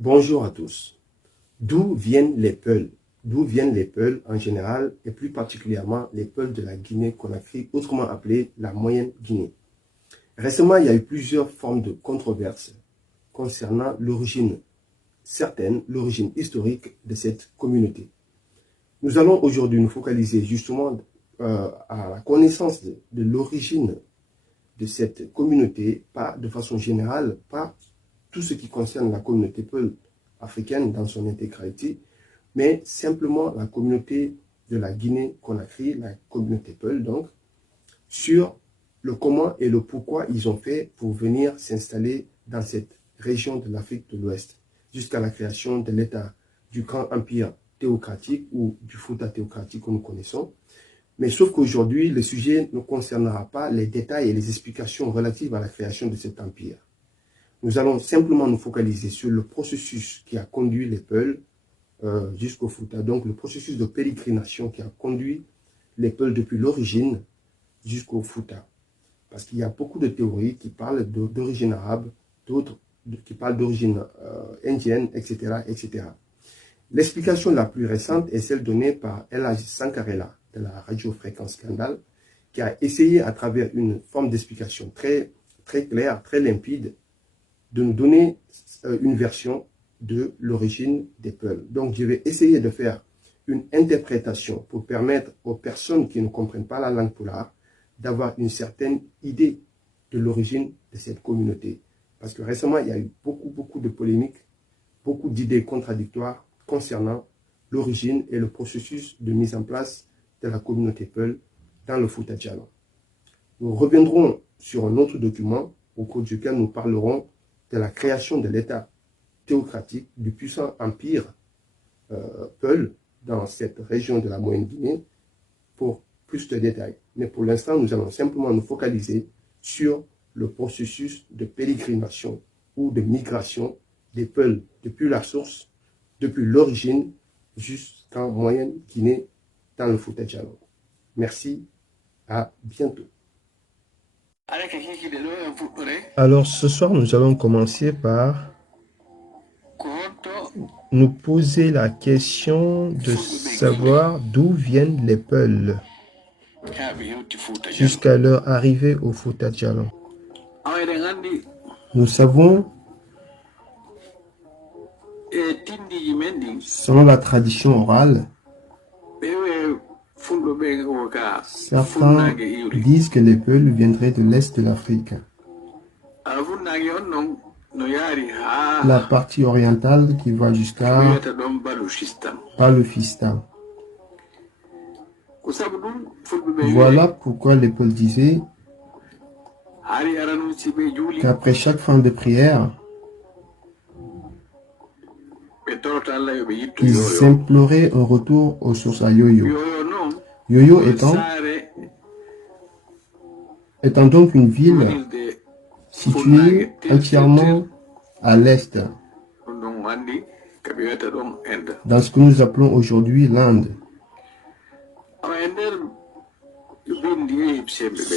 Bonjour à tous. D'où viennent les Peuls? D'où viennent les Peuls en général et plus particulièrement les Peuls de la Guinée-Conakry, autrement appelée la Moyenne Guinée? Récemment, il y a eu plusieurs formes de controverses concernant l'origine certaine, l'origine historique de cette communauté. Nous allons aujourd'hui nous focaliser justement à la connaissance de l'origine de cette communauté, pas de façon générale, pas tout ce qui concerne la communauté Peul africaine dans son intégralité, mais simplement la communauté de la Guinée-Conakry, la communauté Peul, donc, sur le comment et le pourquoi ils ont fait pour venir s'installer dans cette région de l'Afrique de l'Ouest, jusqu'à la création de l'État du grand empire théocratique ou du Fouta théocratique que nous connaissons. Mais sauf qu'aujourd'hui, le sujet ne concernera pas les détails et les explications relatives à la création de cet empire. Nous allons simplement nous focaliser sur le processus qui a conduit les Peuls jusqu'au Fouta, donc le processus de pérégrination qui a conduit les Peuls depuis l'origine jusqu'au Fouta. Parce qu'il y a beaucoup de théories qui parlent d'origine arabe, d'autres qui parlent d'origine indienne, etc., etc. L'explication la plus récente est celle donnée par El Hadji Sankarela de la radio Fréquence Scandale, qui a essayé à travers une forme d'explication très claire, très limpide, de nous donner une version de l'origine des Peuls. Donc, je vais essayer de faire une interprétation pour permettre aux personnes qui ne comprennent pas la langue pulaar d'avoir une certaine idée de l'origine de cette communauté. Parce que récemment, il y a eu beaucoup de polémiques, beaucoup d'idées contradictoires concernant l'origine et le processus de mise en place de la communauté Peul dans le Fouta Djallon. Nous reviendrons sur un autre document au cours duquel nous parlerons de la création de l'État théocratique du puissant empire Peul dans cette région de la Moyenne-Guinée pour plus de détails. Mais pour l'instant, nous allons simplement nous focaliser sur le processus de pérégrination ou de migration des Peuls depuis la source, depuis l'origine, jusqu'en Moyenne-Guinée dans le Fouta Djallon. Merci, à bientôt. Alors ce soir, nous allons commencer par nous poser la question de savoir d'où viennent les Peuls jusqu'à leur arrivée au Fouta Djallon. Nous savons, selon la tradition orale, certains disent que les Peuls viendraient de l'Est de l'Afrique. La partie orientale qui va jusqu'à Balufistan. Voilà pourquoi les Peuls disaient qu'après chaque fin de prière, ils imploraient un retour aux sources à Yoyo. Yoyo étant donc une ville située entièrement à l'est, dans ce que nous appelons aujourd'hui l'Inde.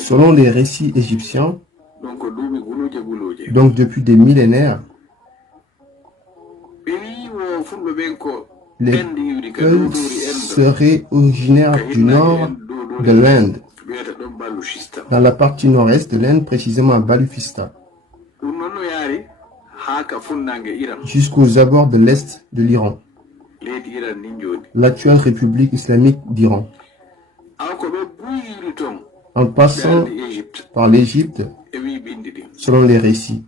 Selon les récits égyptiens, donc depuis des millénaires, les Peuls seraient originaires du nord de l'Inde, dans la partie nord-est de l'Inde, précisément à Balufista, jusqu'aux abords de l'est de l'Iran, l'actuelle République islamique d'Iran, en passant par l'Égypte, selon les récits.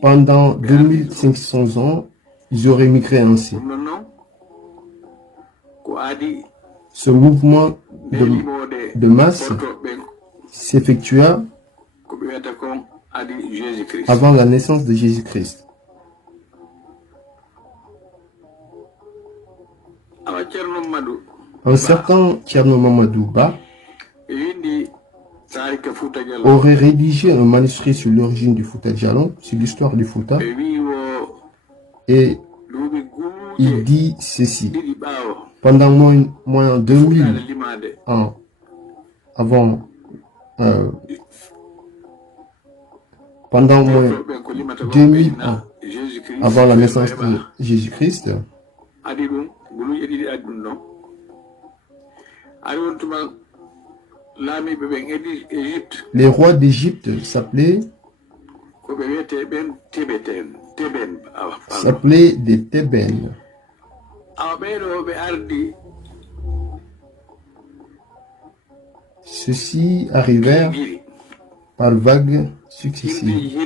Pendant 2500 ans, ils auraient migré ainsi. Ce mouvement de masse s'effectua avant la naissance de Jésus-Christ. Un certain Thierno Mamadou Ba aurait rédigé un manuscrit sur l'origine du Fouta Djallon, sur l'histoire du Fouta, et il dit ceci: pendant moins 2000 ans avant pendant au moins 2000 ans avant la naissance de Jésus-Christ, les rois d'Égypte s'appelaient des Thébènes. Ceux-ci arrivèrent par vagues successives,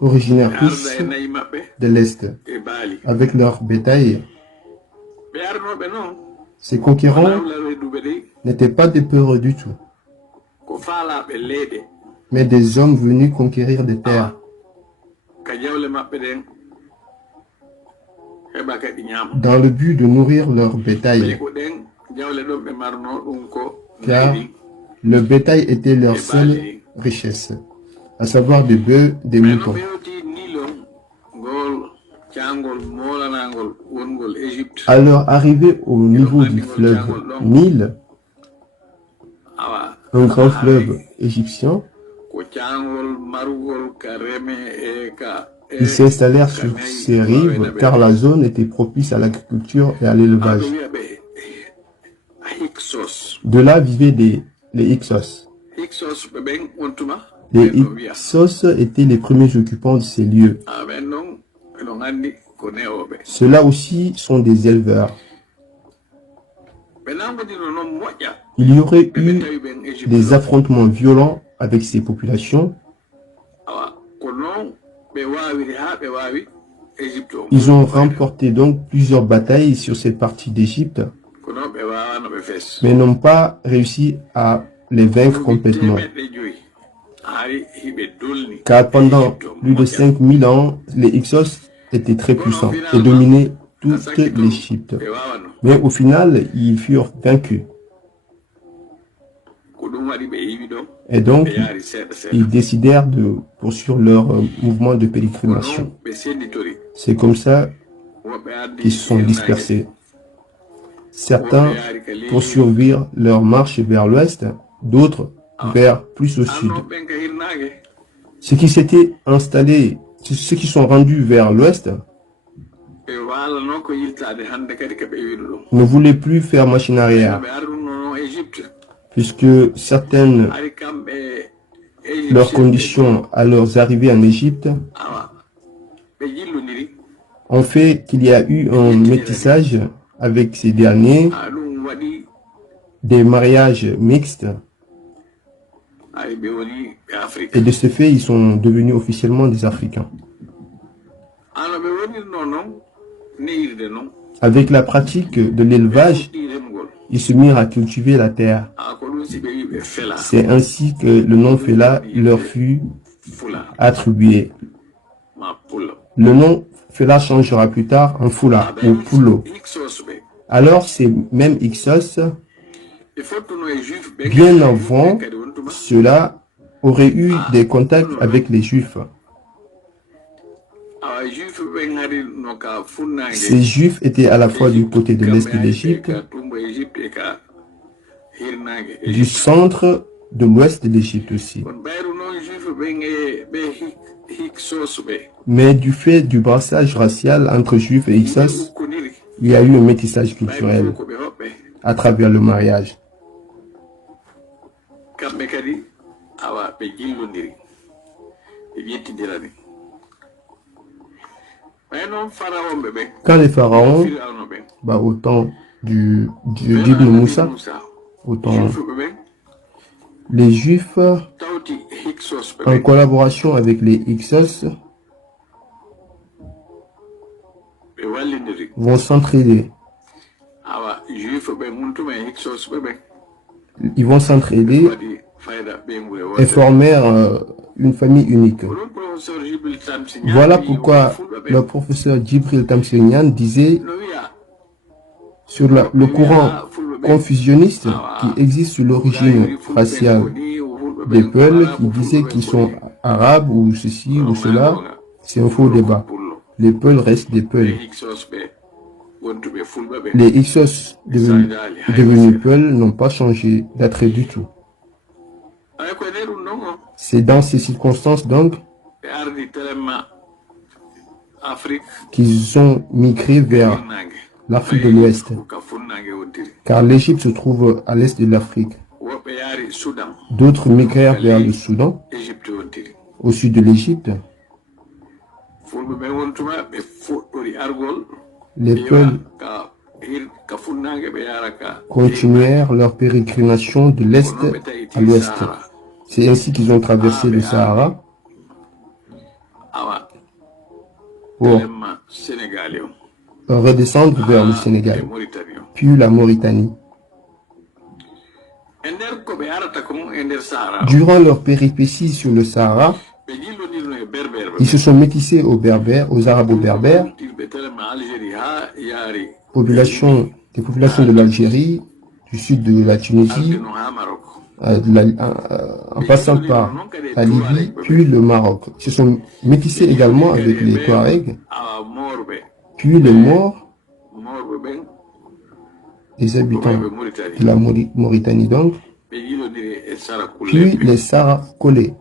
originaires tous de l'Est, avec leur bétail. Ces conquérants n'étaient pas des peureux du tout, mais des hommes venus conquérir des terres. Dans le but de nourrir leur bétail, car le bétail était leur seule richesse, à savoir des bœufs, des moutons. Alors, arrivé au niveau du fleuve Nil, un grand fleuve égyptien, ils s'installèrent sur ces rives car la zone était propice à l'agriculture et à l'élevage. De là vivaient les Hyksos. Les Hyksos étaient les premiers occupants de ces lieux. Ceux-là aussi sont des éleveurs. Il y aurait eu des affrontements violents avec ces populations. Ils ont remporté donc plusieurs batailles sur cette partie d'Égypte, mais n'ont pas réussi à les vaincre complètement. Car pendant plus de 5000 ans, les Hyksos étaient très puissants et dominaient toute l'Égypte. Mais au final, ils furent vaincus. Et donc, ils décidèrent de poursuivre leur mouvement de pérégrination. C'est comme ça qu'ils se sont dispersés. Certains poursuivirent leur marche vers l'ouest, d'autres vers plus au sud. Ceux qui s'étaient installés, ceux qui sont rendus vers l'ouest, ne voulaient plus faire machine arrière, puisque certaines leurs conditions à leur arrivée en Égypte ont fait qu'il y a eu un métissage avec ces derniers, des mariages mixtes, et de ce fait, ils sont devenus officiellement des Africains. Avec la pratique de l'élevage, ils se mirent à cultiver la terre. C'est ainsi que le nom Fela leur fut attribué. Le nom Fela changera plus tard en Fula ou Pulo. Alors ces mêmes Hyksos, bien avant cela, auraient eu des contacts avec les Juifs. Ces Juifs étaient à la fois du côté de l'est de l'Égypte, du centre, de l'ouest de l'Égypte aussi. Mais du fait du brassage racial entre Juifs et Hyksos, il y a eu un métissage culturel à travers le mariage. Quand les pharaons, au temps d'Ibn Moussa, les Juifs, en collaboration avec les Hyksos, vont s'entraider. Ils vont s'entraider et former une famille unique. Voilà pourquoi le professeur Djibril Tamsir disait sur le courant confusionniste qui existe sur l'origine raciale des peuples, qui disait qu'ils sont arabes ou ceci ou cela, c'est un faux débat. Les peuples restent des peuples. Les Hyksos devenus peuples n'ont pas changé d'attrait du tout. C'est dans ces circonstances donc qu'ils ont migré vers l'Afrique de l'Ouest, car l'Égypte se trouve à l'est de l'Afrique. D'autres migrèrent vers le Soudan, au sud de l'Égypte. Les peuples continuèrent leur pérégrination de l'est à l'ouest. C'est ainsi qu'ils ont traversé le Sahara pour redescendre vers le Sénégal, puis la Mauritanie. Durant leur péripétie sur le Sahara, ils se sont métissés aux Berbères, aux Arabo-Berbères, des populations de l'Algérie, du sud de la Tunisie, en passant par la Libye, puis le Maroc. Ils se sont métissés également avec les Touaregs, puis les Maures, les habitants de la Mauritanie donc, puis les Sarakolais.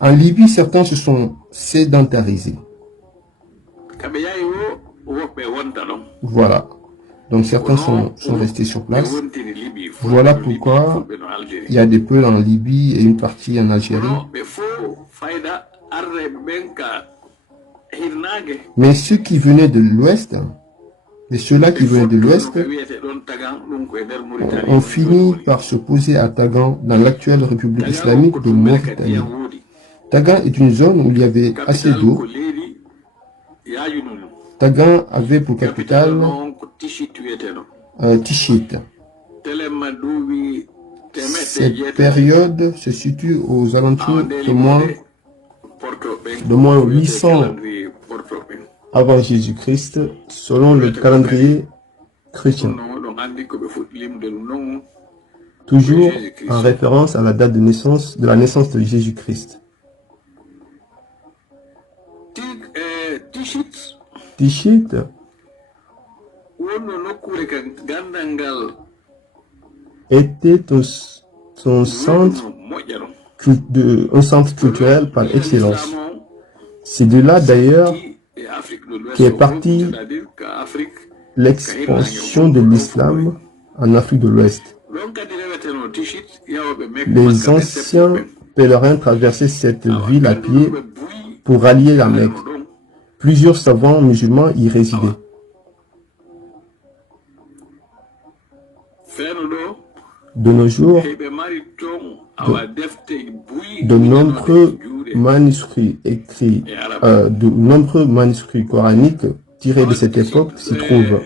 En Libye, certains se sont sédentarisés. Voilà. Donc certains sont restés sur place. Voilà pourquoi il y a des peuples en Libye et une partie en Algérie. Mais ceux qui venaient de l'Ouest, et ceux-là qui venaient de l'Ouest, ont fini par se poser à Tagan dans l'actuelle République islamique de Mauritanie. Tagan est une zone où il y avait assez d'eau. Tagan avait pour capitale Tichit. Cette période se situe aux alentours de moins 800 avant Jésus-Christ, selon le calendrier chrétien. Toujours en référence à la date de la naissance de Jésus-Christ. Tichit était un centre culturel par excellence. C'est de là d'ailleurs qu'est partie l'expansion de l'islam en Afrique de l'Ouest. Les anciens pèlerins traversaient cette ville à pied pour rallier la Mecque. Plusieurs savants musulmans y résidaient. De nos jours, de nombreux manuscrits écrits, de nombreux manuscrits coraniques tirés de cette époque s'y trouvent.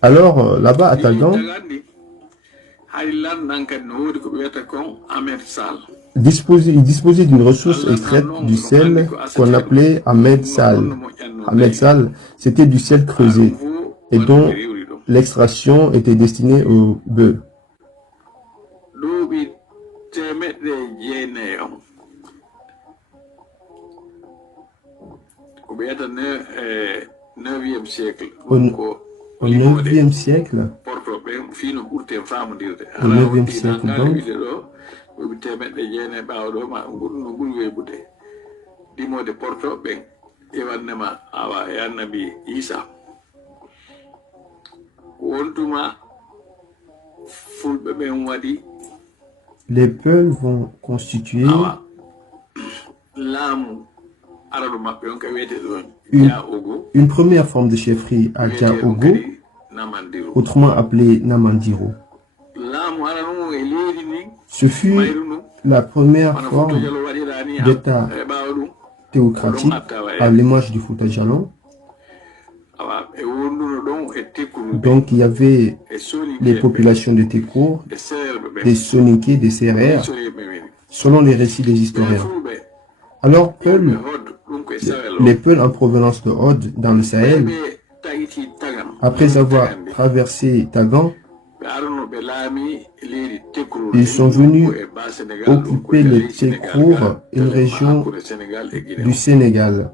Alors, là-bas à Tagan, il disposait d'une ressource extraite du sel qu'on appelait Ahmed Sal. Ahmed Sal, c'était du sel creusé et dont l'extraction était destinée au bœuf. Au 9e siècle, donc, les peuples vont constituer une première forme de chefferie à Djaogo, autrement appelée Namandiro. Ce fut la première forme d'état théocratique à l'image du Fouta Djallon. Donc il y avait les populations de Tekour, des Soninké, des Sérères, selon les récits des historiens. Alors les peuples en provenance de Hod dans le Sahel, après avoir traversé Tagan, ils sont venus occuper les Tekour, une région du Sénégal.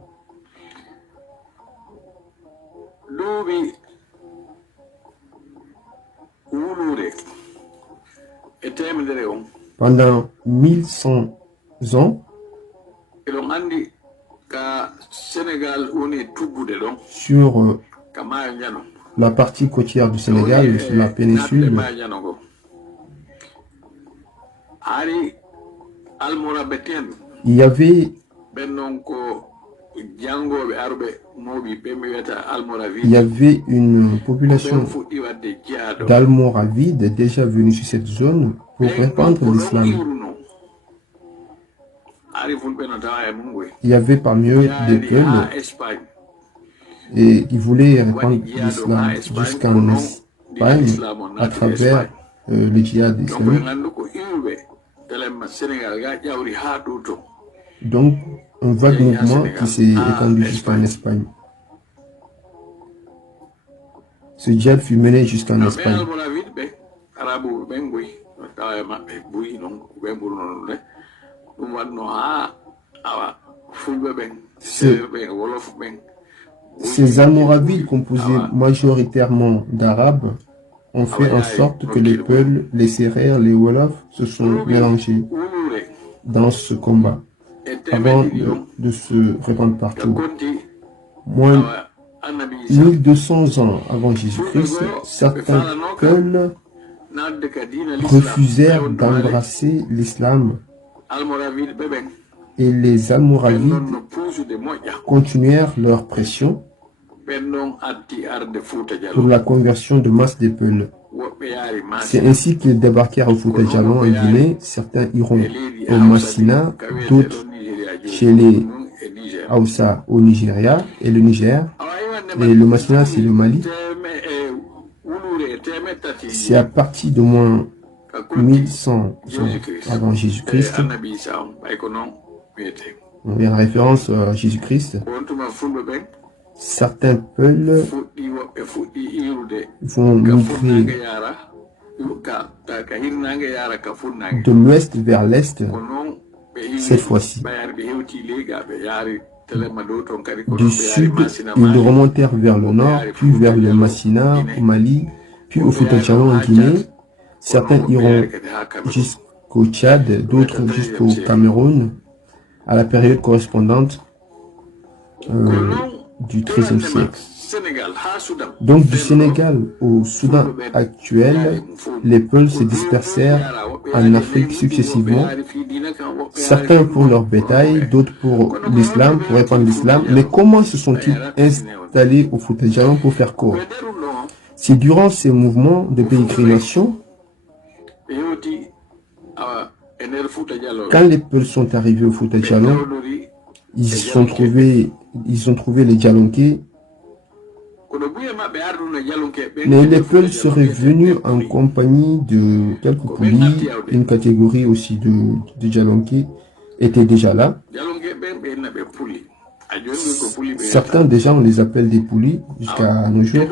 Pendant 1100 ans, sur la partie côtière du Sénégal, sur la péninsule, il y avait une population d'Almoravides déjà venue sur cette zone pour répandre l'islam. Il y avait parmi eux des Peuls et ils voulaient répandre l'islam jusqu'en Espagne à travers le djihad islamique. Donc, un vague mouvement qui s'est étendu jusqu'en Espagne. Ce djihad fut mené jusqu'en Espagne. Ces Almoravides composés majoritairement d'Arabes ont fait en sorte que les Peuls, les Sérères, les Wolofs se sont mélangés dans ce combat avant de se répandre partout. Moins 1200 ans avant Jésus-Christ, certains Peuls refusèrent d'embrasser l'islam et les Almoravides continuèrent leur pression pour la conversion de masse des Peuls. C'est ainsi qu'ils débarquèrent au Fouta Djallon en Guinée. Certains iront au Massina, d'autres chez les Hausa au Nigeria et le Niger. Et le Massina, c'est le Mali. C'est à partir de moins 1100 ans avant Jésus-Christ. On est en référence à Jésus-Christ. Certains Peuls vont migrer de l'ouest vers l'est cette fois-ci. Du sud, ils remontèrent vers le nord, puis vers le Massina au Mali, puis au Fouta Djallon en Guinée. Certains iront jusqu'au Tchad, d'autres jusqu'au Cameroun, à la période correspondante du XIIIe siècle. Donc du Sénégal au Soudan actuel, les Peuls se dispersèrent en Afrique successivement, certains pour leur bétail, d'autres pour l'islam, pour répandre l'islam. Mais comment se sont-ils installés au Fouta Djallon pour faire court? C'est durant ces mouvements de pérégrination, quand les Peuls sont arrivés au Fouta Djallon, ils ont trouvé les Djalonkais. Mais les Peuls seraient venus en compagnie de quelques poulies, une catégorie aussi de Djalonkais était déjà là. Certains déjà on les appelle des poulies jusqu'à nos jours.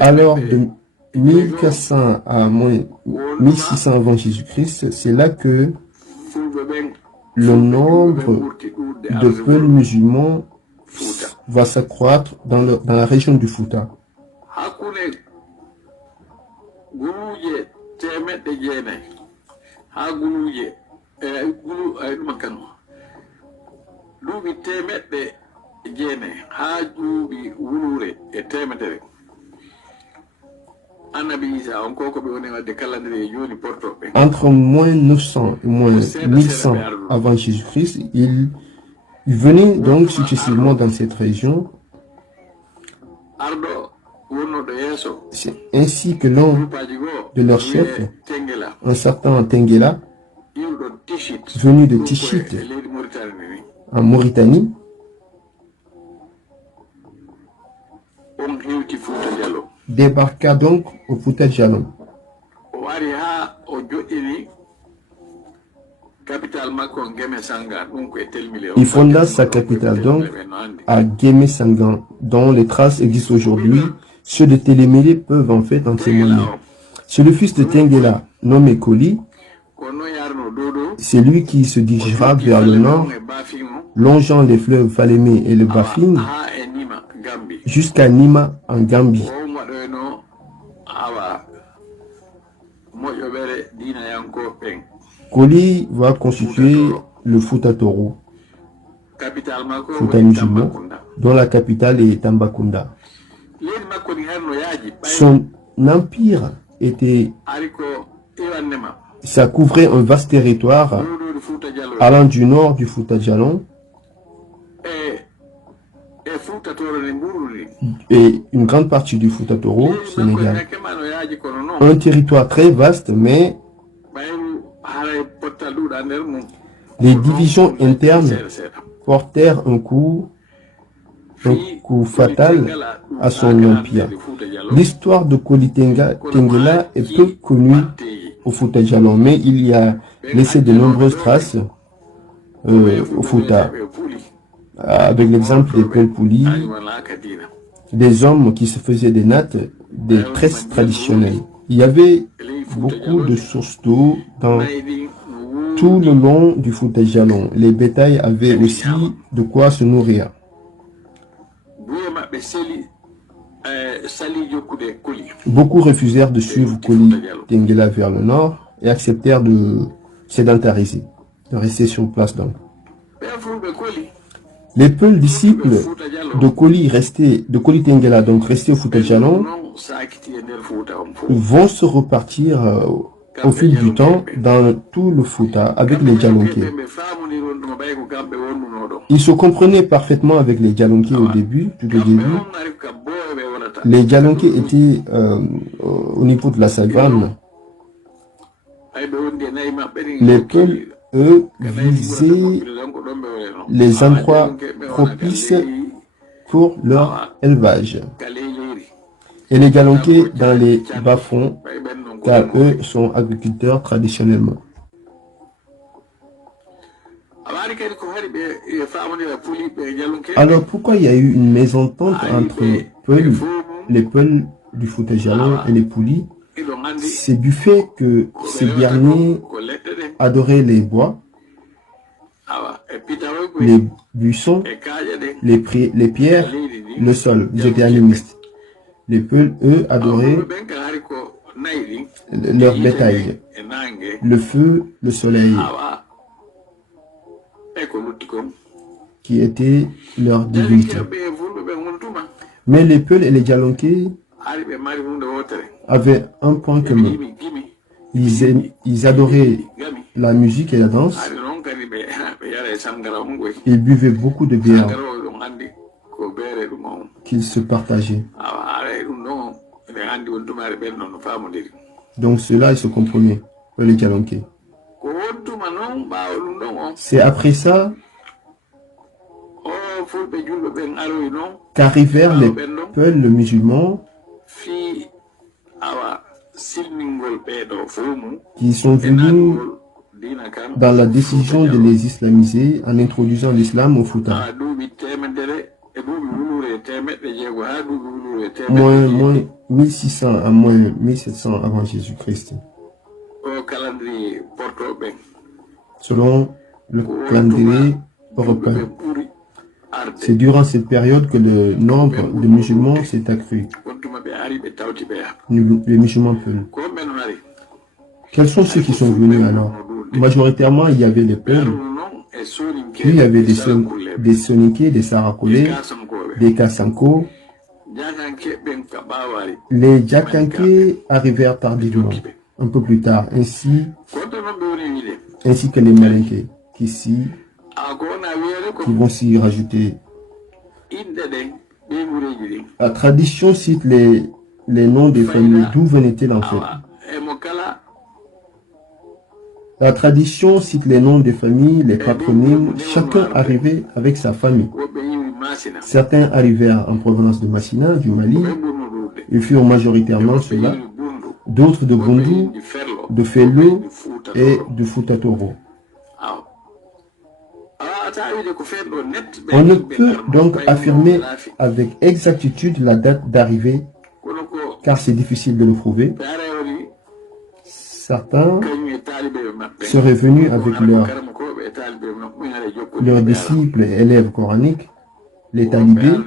Alors de 1400 à 1600 avant Jésus-Christ, c'est là que le nombre de Peuls musulmans va s'accroître dans la région du Fouta. Entre moins 900 et moins 1100 avant Jésus-Christ, ils venaient donc successivement dans cette région. C'est ainsi que l'un de leurs chefs, un certain Tengela, venu de Tichit, en Mauritanie, débarqua donc au Fouta Djallon. Il fonda sa capitale donc à Guémé Sangan, dont les traces existent aujourd'hui. Ceux de Télémélé peuvent en fait en témoigner. C'est le fils de Tengela, nommé Koli. C'est lui qui se dirigera vers le nord, longeant les fleuves Falémé et le Bafing, jusqu'à Nima en Gambie. Koli va constituer le Fouta Toro, Fouta musulman, dont la capitale est Tambacounda. Son empire ça couvrait un vaste territoire allant du nord du Fouta Djalon et une grande partie du Fouta Toro, Sénégal. Un territoire très vaste, mais les divisions internes portèrent un coup fatal à son empire. L'histoire de Koli Tengela est peu connue au Fouta Djalon, mais il y a laissé de nombreuses traces au Fouta, avec l'exemple des Peul Pouli, des hommes qui se faisaient des nattes, des tresses traditionnelles. Il y avait beaucoup de sources d'eau dans tout le long du Fouta Djalon. Les bétails avaient aussi de quoi se nourrir. Beaucoup refusèrent de suivre Koli Tengela vers le nord et acceptèrent de sédentariser, de rester sur place donc. Les Peuls disciples de Koli Tengela, donc restés au Fouta Djalon, vont se repartir au fil du temps dans tout le Fouta avec les Djalonkés. Ils se comprenaient parfaitement avec les Djalonkés au début, tout au début. Les Djalonkés étaient au niveau de la savane. Les Peuls, eux, visaient les endroits propices pour leur élevage. Et les Djalonkés dans les bas-fonds, car eux sont agriculteurs traditionnellement. Alors pourquoi il y a eu une mésentente entre les Peuls du Fouta Djalon et les Pouli? C'est du fait que ces derniers adoraient les bois, les buissons, les pierres, le sol. Ils étaient animistes. Les Peuls, eux, adoraient leur bétail, le feu, le soleil, qui était leur divinité. Mais les Peuls et les Djalonkés avaient un point commun. Ils adoraient la musique et la danse. Ils buvaient beaucoup de bière qu'ils se partageaient. Donc cela, ils se comprenaient, les Djalonkés. C'est après ça qu'arrivèrent les Peuls musulmans qui sont venus dans la décision de les islamiser en introduisant l'islam au Fouta. Moins 1600 à moins 1700 avant Jésus-Christ. Selon le calendrier européen. C'est durant cette période que le nombre de musulmans s'est accru. Les musulmans Peuls. Quels sont ceux qui sont venus alors? Majoritairement, il y avait les Peuls, puis il y avait des Soninké, des Sarakolé, des Kassanko. Les Djakanké arrivèrent tardivement, un peu plus tard, ainsi que les Malinké, qui vont s'y rajouter. La tradition cite les noms des familles. D'où venaient-ils en fait? La tradition cite les noms des familles, les patronymes. Chacun arrivait avec sa famille. Certains arrivèrent en provenance de Massina, du Mali. Ils furent majoritairement ceux-là. D'autres de Bundu, de Fello et de Fouta Toro. On ne peut donc affirmer avec exactitude la date d'arrivée, car c'est difficile de le prouver. Certains seraient venus avec leurs disciples et élèves coraniques, les talibés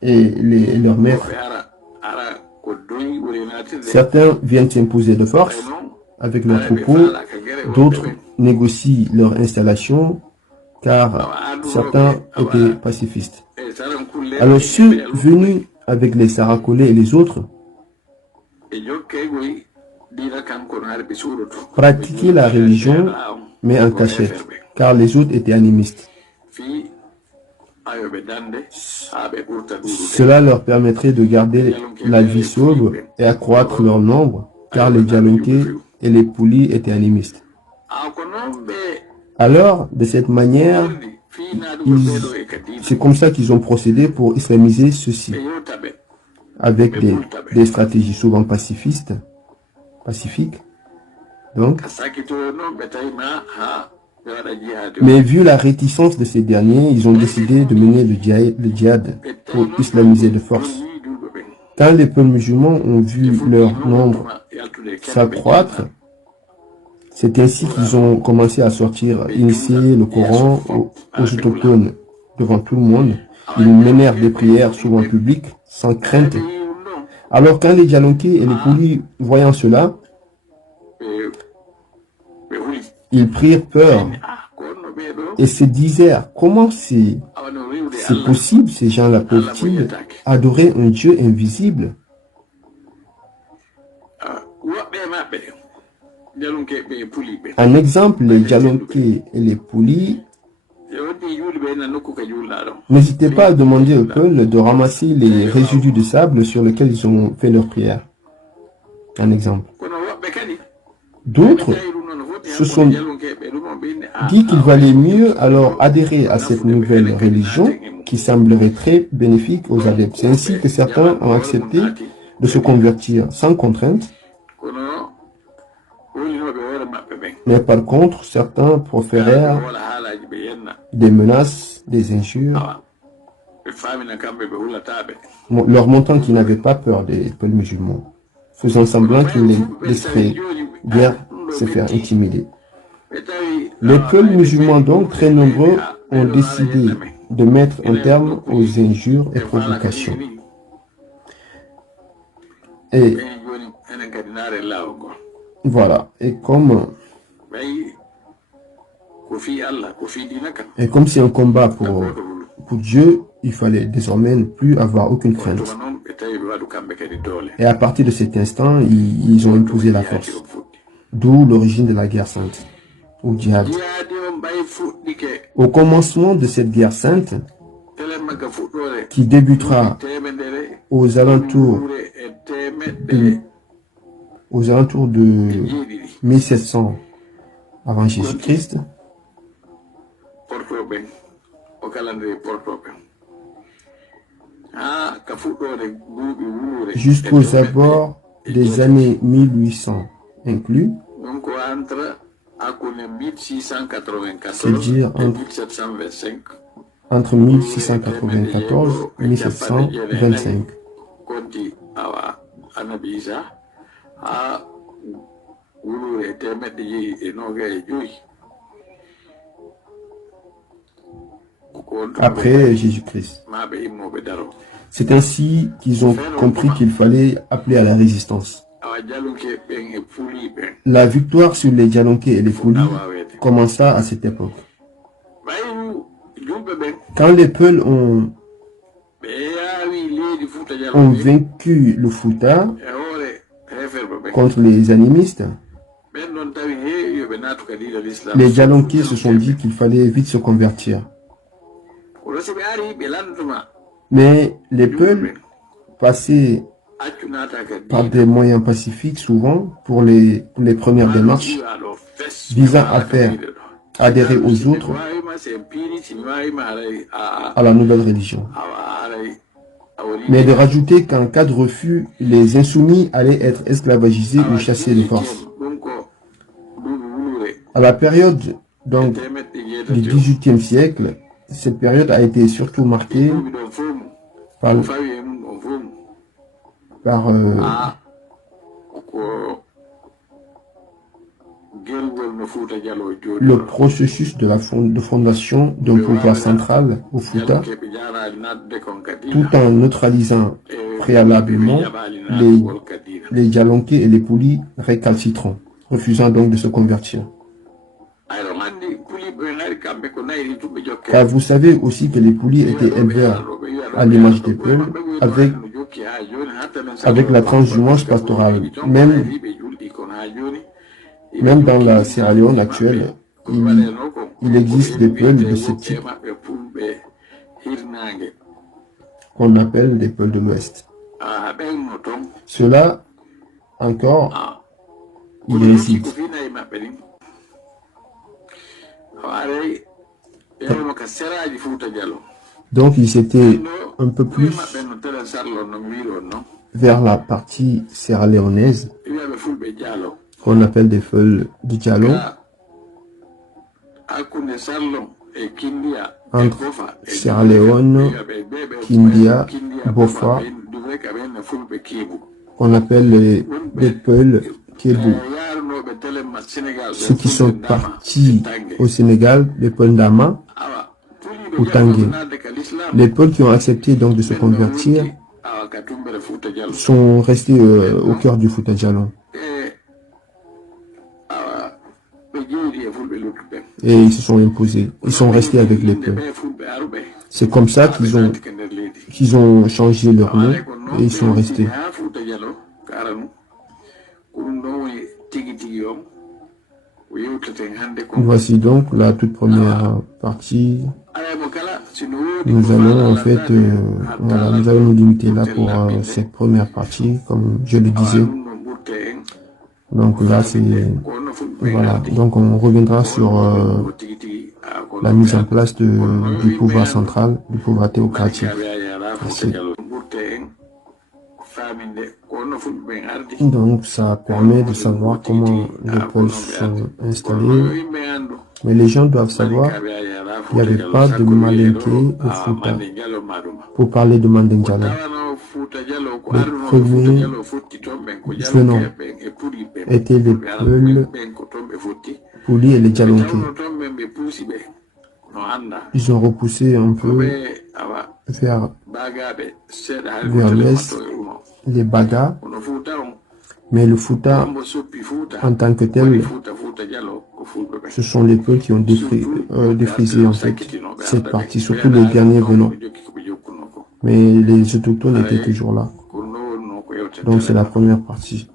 et leurs maîtres. Certains viennent s'imposer de force avec leurs troupeaux, d'autres négocient leur installation car certains étaient pacifistes. Alors ceux venus avec les Saracolais et les autres pratiquaient la religion mais en cachette car les autres étaient animistes. Cela leur permettrait de garder la vie sauve et accroître leur nombre car les Djalonké et les Poulis étaient animistes. Alors, de cette manière, c'est comme ça qu'ils ont procédé pour islamiser ceci, avec des stratégies souvent pacifiques. Donc, mais vu la réticence de ces derniers, ils ont décidé de mener le djihad pour islamiser de force. Quand les peuples musulmans ont vu leur nombre s'accroître, c'est ainsi qu'ils ont commencé à initier le Coran aux autochtones devant tout le monde. Ils menèrent des prières souvent publiques, sans crainte. Alors quand les Djalonké et les Poulis, voyant cela, ils prirent peur et se disaient, comment c'est possible, ces gens-là peuvent-ils adorer un Dieu invisible? Un exemple, les Djalonké et les Poulis n'hésitez pas à demander au peuple de ramasser les résidus de sable sur lesquels ils ont fait leur prière. Un exemple. D'autres se sont dit qu'il valait mieux alors adhérer à cette nouvelle religion qui semblerait très bénéfique aux adeptes. C'est ainsi que certains ont accepté de se convertir sans contrainte. Mais par contre, certains proférèrent des menaces, des injures, leur montrant qu'ils n'avaient pas peur des peuples musulmans, faisant semblant qu'ils ne laisseraient guère se faire intimider. Les peuples musulmans, donc très nombreux, ont décidé de mettre un terme aux injures et provocations. Et voilà, et comme c'est un combat pour Dieu, il fallait désormais ne plus avoir aucune crainte. Et à partir de cet instant, ils ont imposé la force. D'où l'origine de la guerre sainte, ou djihad. Au commencement de cette guerre sainte, qui débutera aux alentours de 1700 avant Jésus-Christ, jusqu'aux abords des années 1800 inclus, c'est-à-dire entre 1694 et 1725. Après Jésus-Christ. C'est ainsi qu'ils ont compris qu'il fallait appeler à la résistance. La victoire sur les Djalonké et les Poulis commença à cette époque. Quand les Peuls ont vaincu le Fouta contre les animistes, les Djalonké se sont dit qu'il fallait vite se convertir. Mais les Peuls passaient par des moyens pacifiques souvent pour les premières démarches visant à faire adhérer aux autres à la nouvelle religion. Mais de rajouter qu'en cas de refus, les insoumis allaient être esclavagisés ou chassés de force. À la période donc, du XVIIIe siècle, cette période a été surtout marquée par le processus de fondation d'un pouvoir central au Fouta, tout en neutralisant préalablement les Djalonkés et les Poulis récalcitrants, refusant donc de se convertir. Car vous savez aussi que les Poulis étaient éleveurs à l'image des Peuls avec la transhumance pastorale. Même dans la Sierra Leone actuelle, il existe des Peuls de ce type qu'on appelle des Peuls de l'Ouest. Cela encore, il hésite. Donc il s'était un peu plus vers la partie sierra-léonaise qu'on appelle des Peuls du Djalo, entre Sierra Leone, Kindia, Bofa, qu'on appelle les Peuls Kébou. Ceux qui sont partis au Sénégal, les Peuls Ndama ou Tangué. Les Peuls qui ont accepté donc de se convertir sont restés au cœur du Fouta Djallon. Et ils se sont imposés. Ils sont restés avec les Peuls. C'est comme ça qu'ils ont changé leur nom et ils sont restés. Voici donc la toute première partie. Nous allons en fait, voilà, nous allons nous limiter là pour cette première partie, comme je le disais. Donc là, c'est, voilà, donc on reviendra sur la mise en place du pouvoir central, du pouvoir théocratique. Merci. Donc ça permet de savoir comment les Peuls sont installés. Mais les gens doivent savoir qu'il n'y avait pas de Malinké au Fouta pour parler de Manding Djalo. Les premiers venants étaient les Peuls, Pouli et les Djalonkés. Ils ont repoussé un peu vers l'est les Baga, mais le Fouta en tant que tel, ce sont les Peuls qui ont défrisé en fait cette partie, surtout les derniers venants. Mais les autochtones étaient toujours là. Donc c'est la première partie.